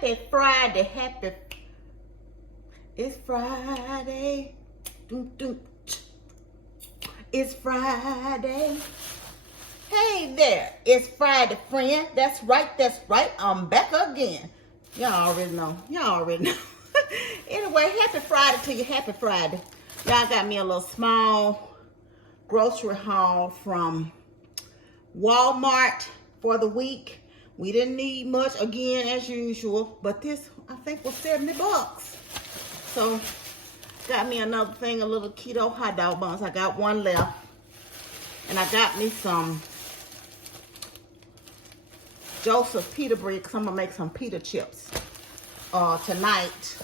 Happy Friday. It's Friday. Dun, dun. It's Friday. Hey there, it's Friday, friend. That's right. I'm back again. Y'all already know. Anyway, happy Friday to you. Happy Friday. Y'all got me a little small grocery haul from Walmart for the week. We didn't need much, again, as usual, but this, I think, was 70 bucks. So, got me another thing, a little keto hot dog buns. I got one left. And I got me some Joseph pita bread, because I'm going to make some pita chips tonight,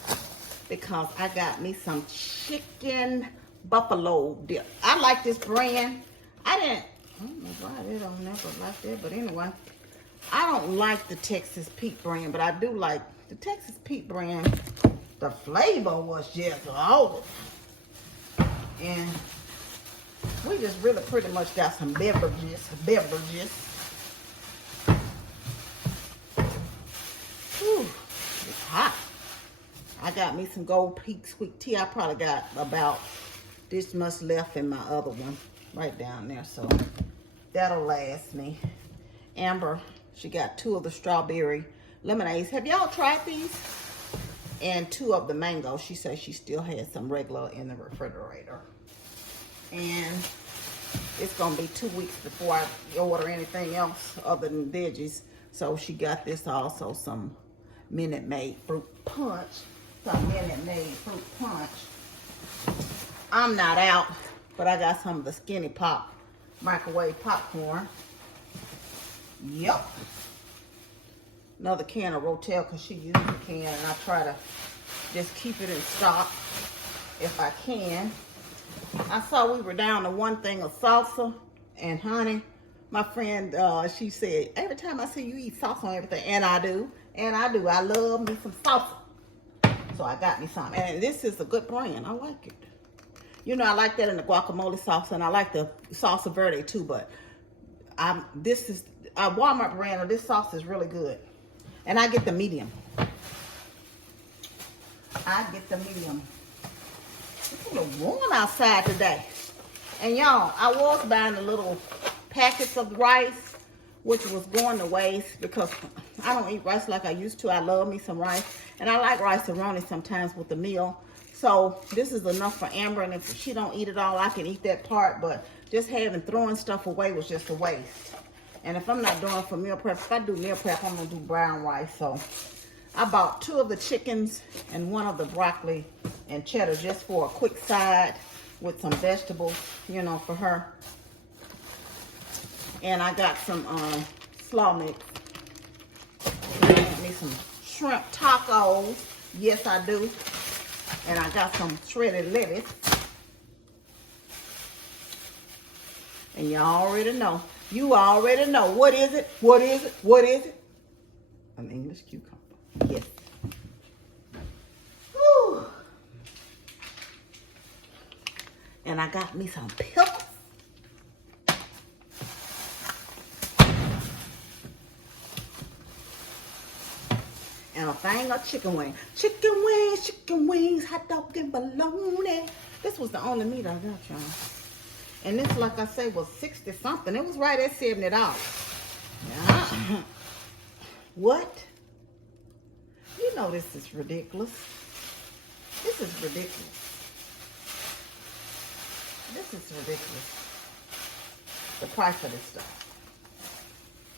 because I got me some chicken buffalo dip. I like this brand. I don't know why they don't never like that, but anyway, I don't like the Texas Pete brand, but I do like the Texas Pete brand. The flavor was just off. And we just really pretty much got some beverages. Whew, it's hot. I got me some Gold Peak sweet tea. I probably got about this much left in my other one right down there, so that'll last me. Amber, she got 2 of the strawberry lemonades. Have y'all tried these? And 2 of the mango. She says she still has some regular in the refrigerator. And it's gonna be 2 weeks before I order anything else other than veggies. So she got this also, some Minute Maid fruit punch. I'm not out, but I got some of the Skinny Pop microwave popcorn. Yep. Another can of Rotel, because she uses a can, and I try to just keep it in stock if I can. I saw we were down to 1 thing of salsa and honey. My friend, she said, every time I see you eat salsa on everything, and I do. I love me some salsa. So I got me some, and this is a good brand. I like it. You know, I like that in the guacamole sauce, and I like the salsa verde too, but this is a Walmart brand, and this sauce is really good. And I get the medium. It's a little warm outside today. And y'all, I was buying the little packets of rice, which was going to waste because I don't eat rice like I used to. I love me some rice. And I like rice-a-roni sometimes with the meal. So this is enough for Amber, and if she don't eat it all, I can eat that part. But just throwing stuff away was just a waste. And if I'm not doing for meal prep, if I do meal prep, I'm gonna do brown rice. So I bought 2 of the chickens and 1 of the broccoli and cheddar just for a quick side with some vegetables, you know, for her. And I got some slaw mix. I got me some shrimp tacos. Yes, I do. And I got some shredded lettuce. And you already know. What is it? An English cucumber. Yes. Whew. And I got me some pickles. And a thing of chicken wings. Chicken wings, hot dog and bologna. This was the only meat I got, y'all. And this, like I say, was 60 something. It was right at $70. Yeah. What? You know this is ridiculous. This is ridiculous. The price of this stuff.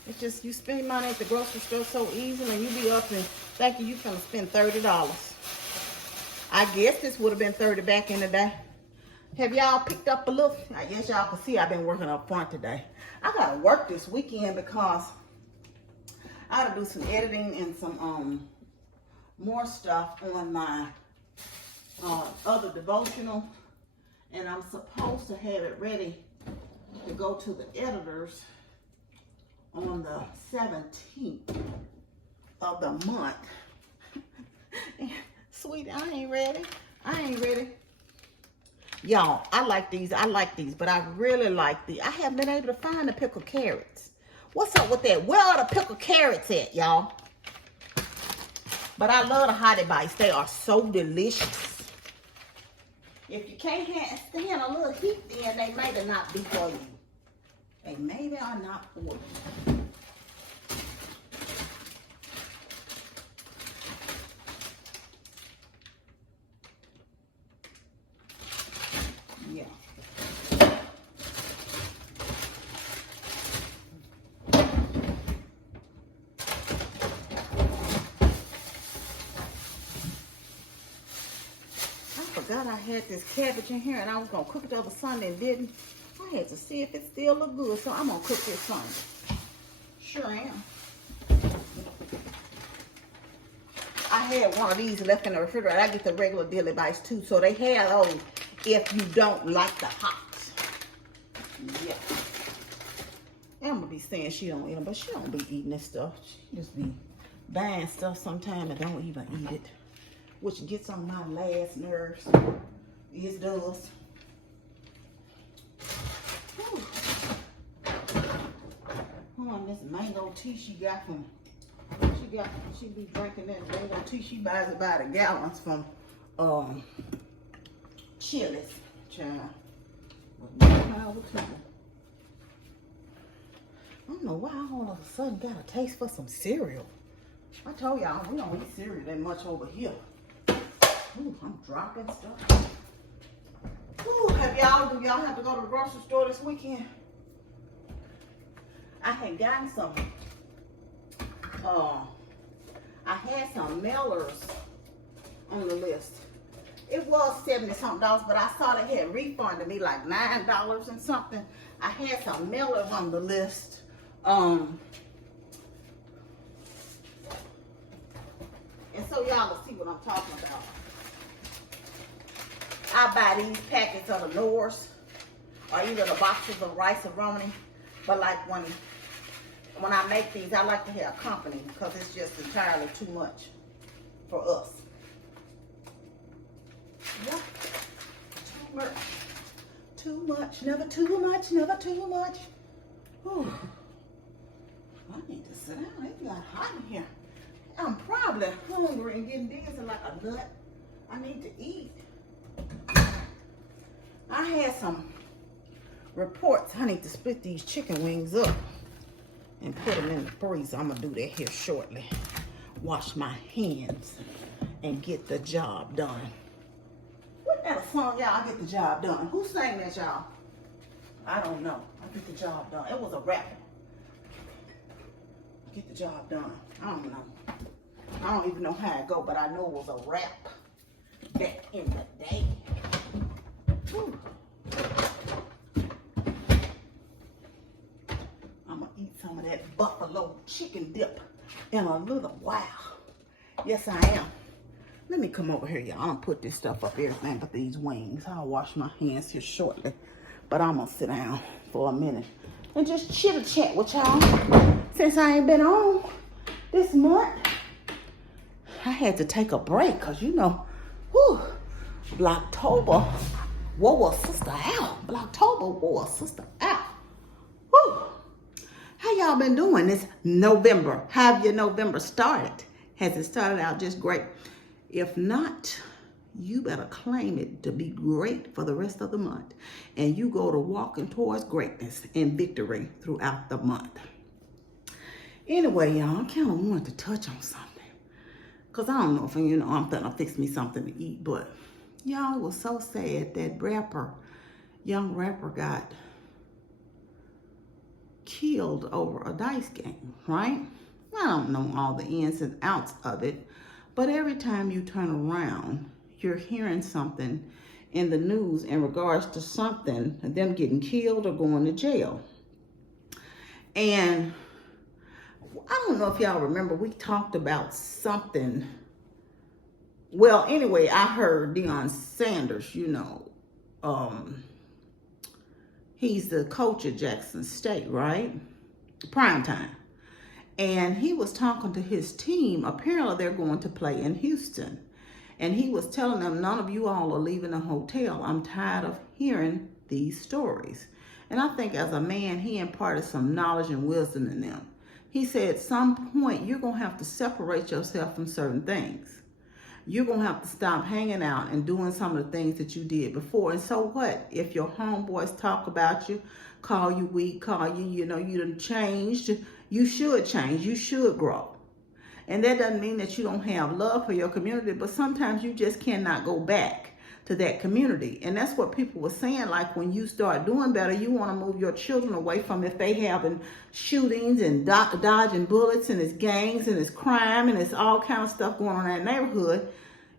It's just, you spend money at the grocery store so easily, and you be up and thinking you finna spend $30. I guess this would have been $30 back in the day. Have y'all picked up a look? I guess y'all can see I've been working up front today. I gotta work this weekend because I gotta do some editing and some more stuff on my other devotional, and I'm supposed to have it ready to go to the editors on the 17th of the month. Sweetie, I ain't ready. Y'all, I like these, but I really like these. I haven't been able to find the pickled carrots. What's up with that? Where are the pickled carrots at, y'all? But I love the Hottie Bites. They are so delicious. If you can't stand a little heat, then they may not be for you. They maybe are not for you. Yeah. I forgot I had this cabbage in here and I was going to cook it the other Sunday and didn't. I had to see if it still looked good, so I'm going to cook this Sunday. Sure am. I had one of these left in the refrigerator. I get the regular Dilly Bites too, so they have those if you don't like the hot. Yeah. I'm going to be saying she don't eat them, but she don't be eating this stuff. She just be buying stuff sometimes and don't even eat it, which gets on my last nerves. It does. Whew. Oh, this mango tea she got from, she be drinking that mango tea. She buys it by the gallons from Chili's, child. With no power to it. I don't know why I all of a sudden got a taste for some cereal. I told y'all we don't eat cereal that much over here. Ooh, I'm dropping stuff. Ooh, do y'all have to go to the grocery store this weekend? I had gotten some, I had some mailers on the list. It was $70-something, but I saw they had refunded me like $9 and something. I had some mailers on the list. And so y'all will see what I'm talking about. I buy these packets of the Norse or either the boxes of rice or roni. But like when I make these, I like to have company because it's just entirely too much for us. Yep. Too much. Too much. Never too much. Never too much. Whew. I need to sit down. It got hot in here. I'm probably hungry and getting dizzy like a nut. I need to eat. I had some reports. I need to split these chicken wings up and put them in the freezer. I'm going to do that here shortly. Wash my hands and get the job done. What that a song, y'all? Get the job done. Who sang that, y'all? I don't know. I get the job done. It was a rapper. Get the job done. I don't know. I don't even know how it go, but I know it was a rap back in the day. Whew. I'm gonna eat some of that buffalo chicken dip in a little while. Yes, I am. Let me come over here, y'all. I'm gonna put this stuff up, everything but these wings. I'll wash my hands here shortly, but I'm gonna sit down for a minute and just chitter chat with y'all since I ain't been on this month. I had to take a break because, you know, whew, Blocktober wore a sister out. Blocktober wore a sister out. Whew. How y'all been doing this November? How have your November started? Has it started out just great? If not, you better claim it to be great for the rest of the month. And you go to walking towards greatness and victory throughout the month. Anyway, y'all, I kind of wanted to touch on something. Because I don't know if, you know, I'm gonna fix me something to eat. But, y'all, it was so sad that young rapper got killed over a dice game, right? I don't know all the ins and outs of it. But every time you turn around, you're hearing something in the news in regards to something, them getting killed or going to jail. And I don't know if y'all remember, we talked about something. Well, anyway, I heard Deion Sanders, you know, he's the coach at Jackson State, right? Primetime. And he was talking to his team. Apparently, they're going to play in Houston. And he was telling them, none of you all are leaving the hotel. I'm tired of hearing these stories. And I think as a man, he imparted some knowledge and wisdom in them. He said at some point you're going to have to separate yourself from certain things. You're going to have to stop hanging out and doing some of the things that you did before. And so what? If your homeboys talk about you, call you weak, call you, you done changed, you should change. You should grow. And that doesn't mean that you don't have love for your community, but sometimes you just cannot go back to that community. And that's what people were saying, like when you start doing better, you want to move your children away from if they having shootings and dodging bullets and it's gangs and it's crime and it's all kind of stuff going on in that neighborhood.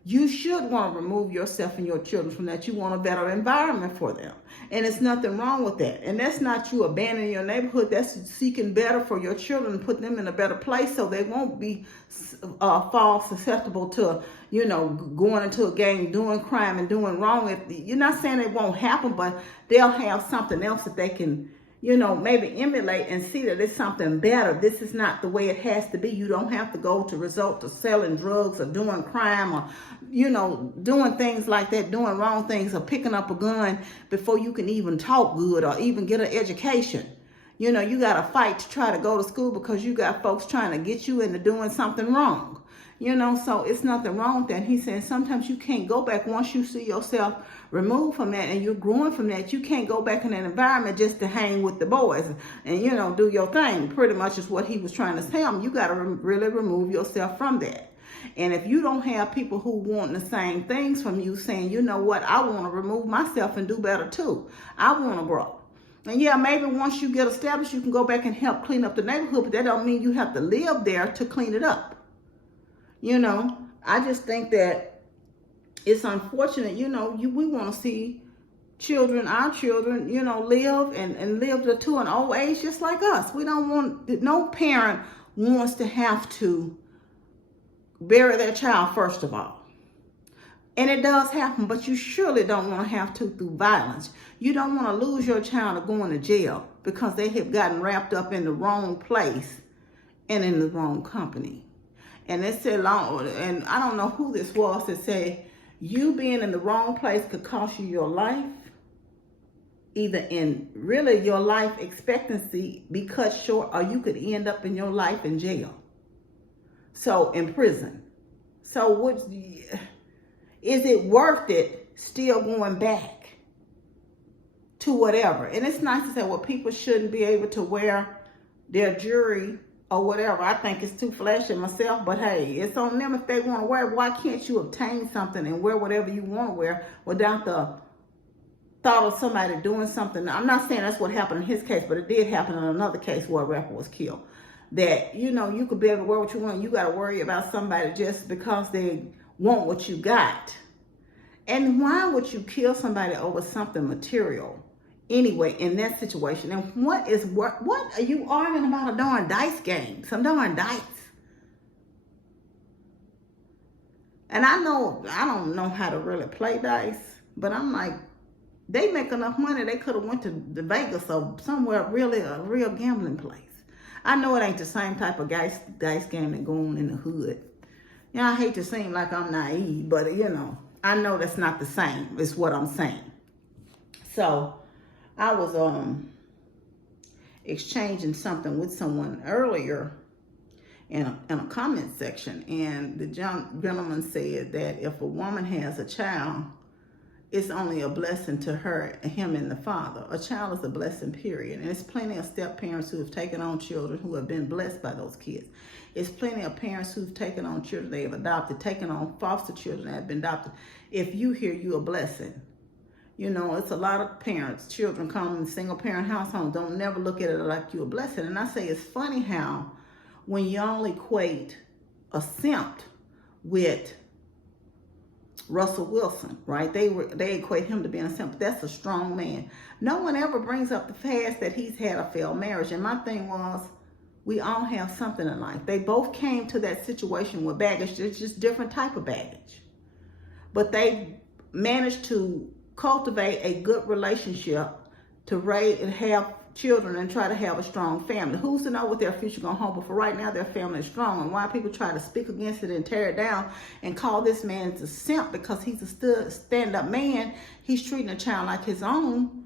You should want to remove yourself and your children from that. You want a better environment for them. And it's nothing wrong with that. And that's not you abandoning your neighborhood. That's seeking better for your children and put them in a better place so they won't be fall susceptible to, going into a gang, doing crime and doing wrong. If you're not saying it won't happen, but they'll have something else that they can, maybe emulate and see that it's something better. This is not the way it has to be. You don't have to go to resort to selling drugs or doing crime or, doing things like that, doing wrong things or picking up a gun before you can even talk good or even get an education. You got to fight to try to go to school because you got folks trying to get you into doing something wrong. So it's nothing wrong with that. He said sometimes you can't go back once you see yourself removed from that and you're growing from that. You can't go back in that environment just to hang with the boys and, do your thing. Pretty much is what he was trying to tell them. You got to really remove yourself from that. And if you don't have people who want the same things from you saying, you know what, I want to remove myself and do better too. I want to grow. And yeah, maybe once you get established, you can go back and help clean up the neighborhood, but that don't mean you have to live there to clean it up. I just think that it's unfortunate, we want to see our children, live and live to an old age just like us. We don't want, no parent wants to have to bury their child, first of all. And it does happen, but you surely don't want to have to through violence. You don't want to lose your child or going to jail because they have gotten wrapped up in the wrong place and in the wrong company. And it said, and I don't know who this was that said, you being in the wrong place could cost you your life, either in really your life expectancy be cut short, or you could end up in your life in jail. So in prison. So is it worth it still going back to whatever? And it's nice to say, well, people shouldn't be able to wear their jewelry or whatever. I think it's too flashy myself, but hey, it's on them if they want to wear it. Why can't you obtain something and wear whatever you want to wear without the thought of somebody doing something? I'm not saying that's what happened in his case, but it did happen in another case where a rapper was killed. That, you could be able to wear what you want. You got to worry about somebody just because they want what you got. And why would you kill somebody over something material anyway in that situation? And what are you arguing about? A darn dice game, some darn dice. And I don't know how to really play dice, but I'm like, they make enough money, they could have went to Vegas or somewhere really a real gambling place. I know it ain't the same type of dice game that going on in the hood. I hate to seem like I'm naive, but I know that's not the same, is what I'm saying. So I was exchanging something with someone earlier in a comment section, and the gentleman said that if a woman has a child, it's only a blessing to him and the father. A child is a blessing, period. And there's plenty of step parents who have taken on children who have been blessed by those kids. There's plenty of parents who've taken on children they have adopted, taken on foster children that have been adopted. If you hear, you a blessing. It's a lot of parents, children come in single parent households, don't never look at it like you a blessing. And I say it's funny how when y'all equate a simp with Russell Wilson, right? They equate him to being a simp. That's a strong man. No one ever brings up the past that he's had a failed marriage. And my thing was, we all have something in life. They both came to that situation with baggage. It's just different type of baggage. But they managed to cultivate a good relationship to raise and have children and try to have a strong family. Who's to know what their future gonna hold? But for right now, their family is strong. And why people try to speak against it and tear it down and call this man a simp because he's a stand-up man, he's treating a child like his own.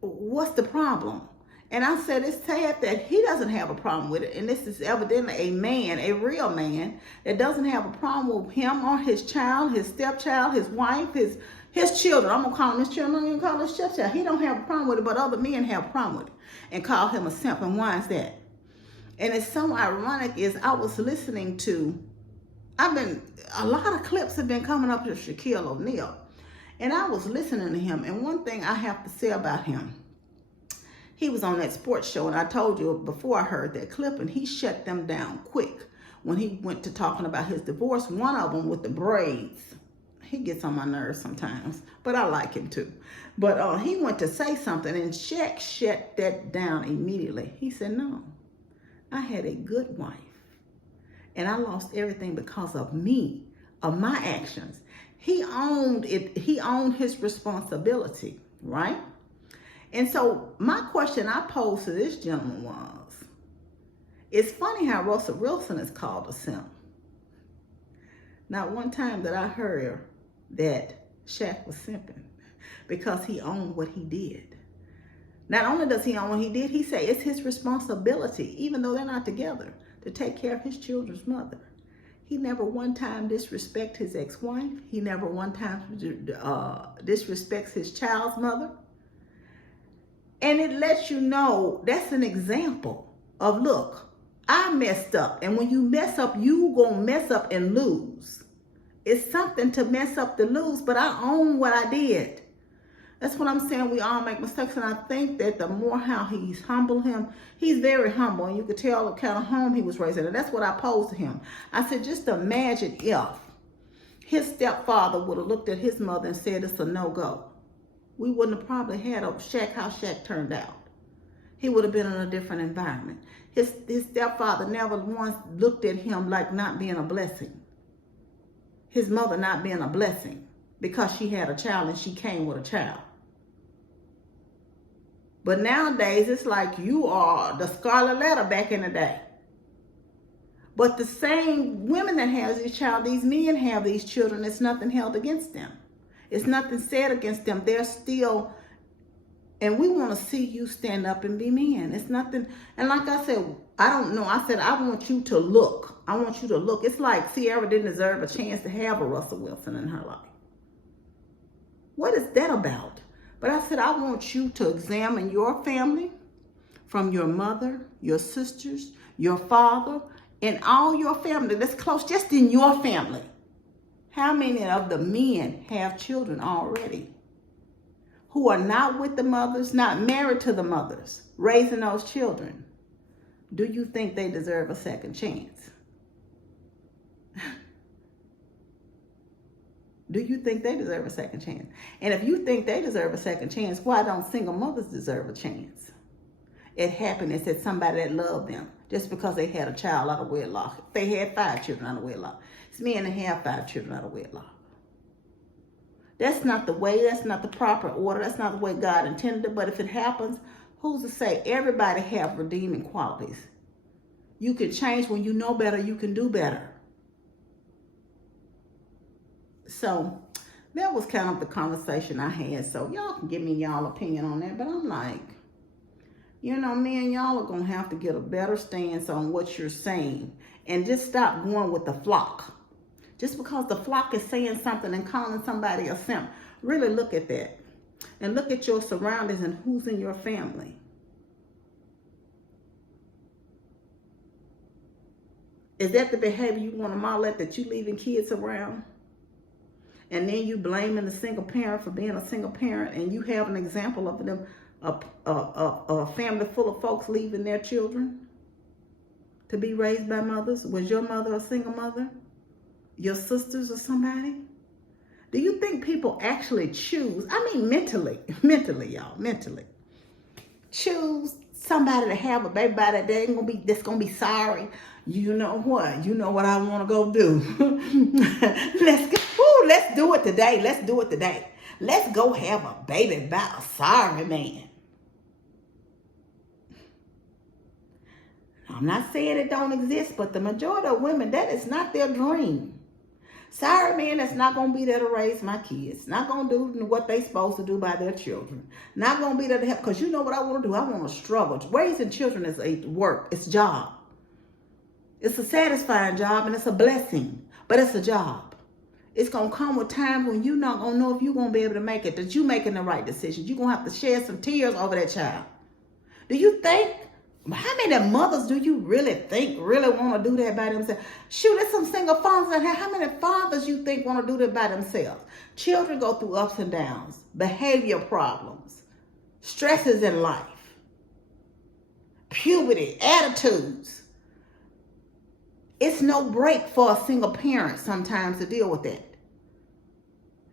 What's the problem? And I said, it's sad that he doesn't have a problem with it. And this is evidently a man, a real man, that doesn't have a problem with him or his child, his stepchild, his wife, his children. I'm going to call him his children. I'm going to call him his stepchild. He don't have a problem with it, but other men have a problem with it and call him a simp. And why is that? And it's so ironic is I was listening to, a lot of clips have been coming up to Shaquille O'Neal. And I was listening to him. And one thing I have to say about him, he was on that sports show, and I told you before I heard that clip, and he shut them down quick when he went to talking about his divorce. One of them with the braids. He gets on my nerves sometimes, but I like him too. But he went to say something, and Shaq shut that down immediately. He said, no, I had a good wife, and I lost everything because of me, of my actions. He owned it. He owned his responsibility, right? And so my question I posed to this gentleman was, it's funny how Russell Wilson is called a simp. Not one time that I heard that Shaq was simping because he owned what he did. Not only does he own what he did, he said it's his responsibility, even though they're not together, to take care of his children's mother. He never one time disrespects his ex-wife. He never one time disrespects his child's mother. And it lets you know that's an example of, look, I messed up. And when you mess up, you gonna mess up and lose. It's something to mess up to lose, but I own what I did. That's what I'm saying. We all make mistakes. And I think that the more how he's humbled him, he's very humble. And you could tell the kind of home he was raised in. And that's what I posed to him. I said, just imagine if his stepfather would have looked at his mother and said, it's a no-go. We wouldn't have probably had a Shaq how Shaq turned out. He would have been in a different environment. His stepfather never once looked at him like not being a blessing. His mother not being a blessing because she had a child and she came with a child. But nowadays, it's like you are the scarlet letter back in the day. But the same women that have these child, these men have these children, it's nothing held against them. It's nothing said against them. They're still, and we want to see you stand up and be men. It's nothing. And like I said, I don't know. I said, I want you to look. I want you to look. It's like Sierra didn't deserve a chance to have a Russell Wilson in her life. What is that about? But I said, I want you to examine your family from your mother, your sisters, your father, and all your family that's close, just in your family. How many of the men have children already who are not with the mothers, not married to the mothers, raising those children? Do you think they deserve a second chance? Do you think they deserve a second chance? And if you think they deserve a second chance, why don't single mothers deserve a chance at happiness, at somebody that loved them, just because they had a child out of wedlock? They had 5 children out of wedlock. It's men that have 5 children out of wedlock. That's not the way. That's not the proper order. That's not the way God intended it. But if it happens, who's to say? Everybody have redeeming qualities. You can change. When you know better, you can do better. So that was kind of the conversation I had. So y'all can give me y'all opinion on that. But I'm like, you know, me and y'all are going to have to get a better stance on what you're saying. And just stop going with the flock. Just because the flock is saying something and calling somebody a simp, really look at that. And look at your surroundings and who's in your family. Is that the behavior you want to model at, that you leaving kids around? And then you blaming the single parent for being a single parent, and you have an example of them, a family full of folks leaving their children to be raised by mothers? Was your mother a single mother? Your sisters or somebody? Do you think people actually choose, I mean mentally, y'all, mentally, choose somebody to have a baby by that's gonna be sorry? You know what? You know what I want to go do? Let's do it today. Let's do it today. Let's go have a baby by a sorry man. I'm not saying it don't exist, but the majority of women, that is not their dream. Sorry, man, that's not going to be there to raise my kids. Not going to do what they supposed to do by their children. Not going to be there to help. Because you know what I want to do? I want to struggle. Raising children is a work. It's a job. It's a satisfying job and it's a blessing. But it's a job. It's going to come with times when you're not going to know if you're going to be able to make it. That you're making the right decisions. You're going to have to shed some tears over that child. Do you think? How many mothers do you really think really want to do that by themselves? Shoot, there's some single fathers out here. How many fathers you think want to do that by themselves? Children go through ups and downs, behavior problems, stresses in life, puberty, attitudes. It's no break for a single parent sometimes to deal with that.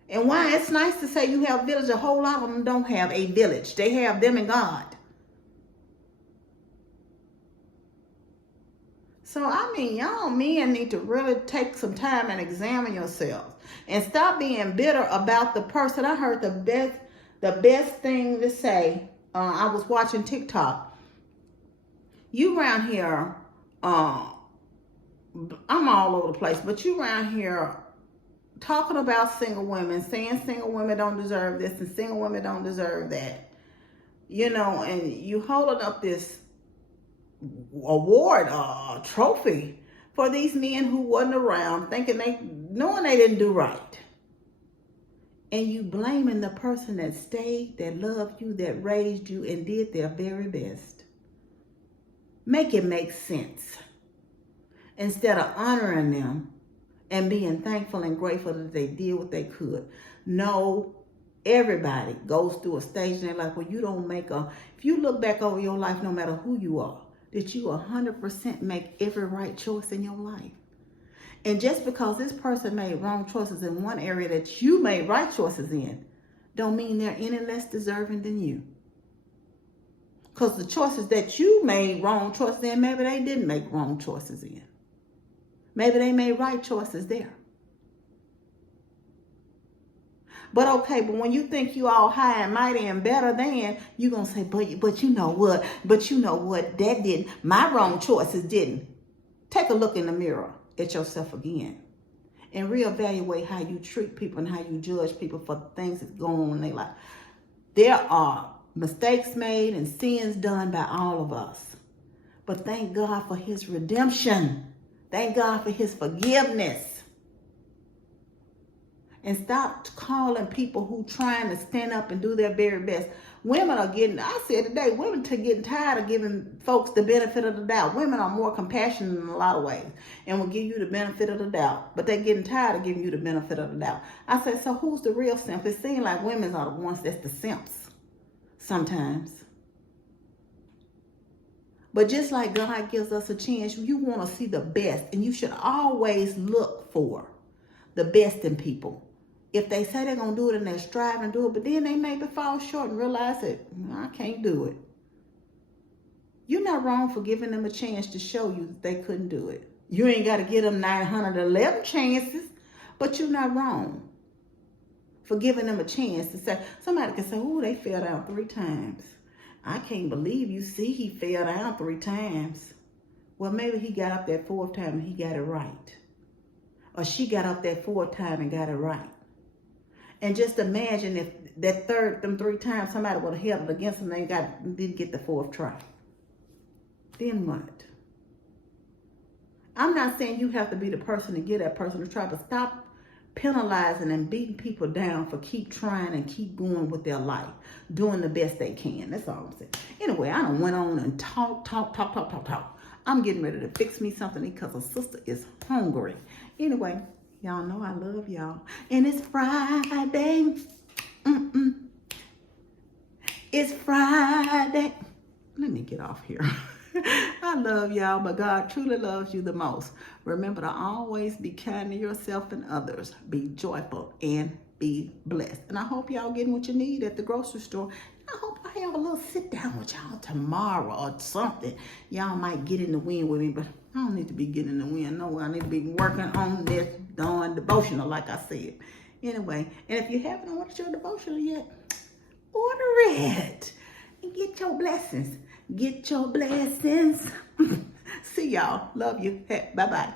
And why it's nice to say you have a village, a whole lot of them don't have a village. They have them and God. So, I mean, y'all men need to really take some time and examine yourselves. And stop being bitter about the person. I heard the best thing to say. I was watching TikTok. You around here, I'm all over the place, but you around here talking about single women, saying single women don't deserve this and single women don't deserve that. You know, and you holding up this award trophy for these men who wasn't around, knowing they didn't do right, and you blaming the person that stayed, that loved you, that raised you, and did their very best. Make it make sense instead of honoring them and being thankful and grateful that they did what they could. No, everybody goes through a stage in their life where you don't if you look back over your life, no matter who you are, that you 100% make every right choice in your life. And just because this person made wrong choices in one area that you made right choices in, don't mean they're any less deserving than you. Because the choices that you made wrong choices in, maybe they didn't make wrong choices in. Maybe they made right choices there. But okay, but when you think you all high and mighty and better than, you're going to say, but you know what? But you know what? That didn't. My wrong choices didn't. Take a look in the mirror at yourself again. And reevaluate how you treat people and how you judge people for the things that's going on in their life. There are mistakes made and sins done by all of us. But thank God for his redemption. Thank God for his forgiveness. And stop calling people who trying to stand up and do their very best. Women are I said today, women are getting tired of giving folks the benefit of the doubt. Women are more compassionate in a lot of ways and will give you the benefit of the doubt. But they're getting tired of giving you the benefit of the doubt. I said, so who's the real simp? It seems like women are the ones that's the simps sometimes. But just like God gives us a chance, you want to see the best. And you should always look for the best in people. If they say they're going to do it and they're striving to do it, but then they maybe fall short and realize that I can't do it. You're not wrong for giving them a chance to show you that they couldn't do it. You ain't got to give them 911 chances, but you're not wrong for giving them a chance to say. Somebody can say, oh, they fell down 3 times. I can't believe you see he fell down 3 times. Well, maybe he got up that 4th time and he got it right. Or she got up that 4th time and got it right. And just imagine if that them 3 times somebody would have held it against them, they didn't get the 4th try. Then what? I'm not saying you have to be the person to get that person to try, but stop penalizing and beating people down for keep trying and keep going with their life, doing the best they can. That's all I'm saying. Anyway, I done went on and talk. I'm getting ready to fix me something because a sister is hungry. Anyway, y'all know I love y'all. And it's Friday. It's Friday. Let me get off here. I love y'all, but God truly loves you the most. Remember to always be kind to yourself and others. Be joyful and be blessed. And I hope y'all getting what you need at the grocery store. I hope I have a little sit down with y'all tomorrow or something. Y'all might get in the wind with me, but I don't need to be getting in the wind. No, I need to be working on this darn devotional, like I said. Anyway, and if you haven't ordered your devotional yet, order it and get your blessings. Get your blessings. See y'all. Love you. Hey, bye-bye.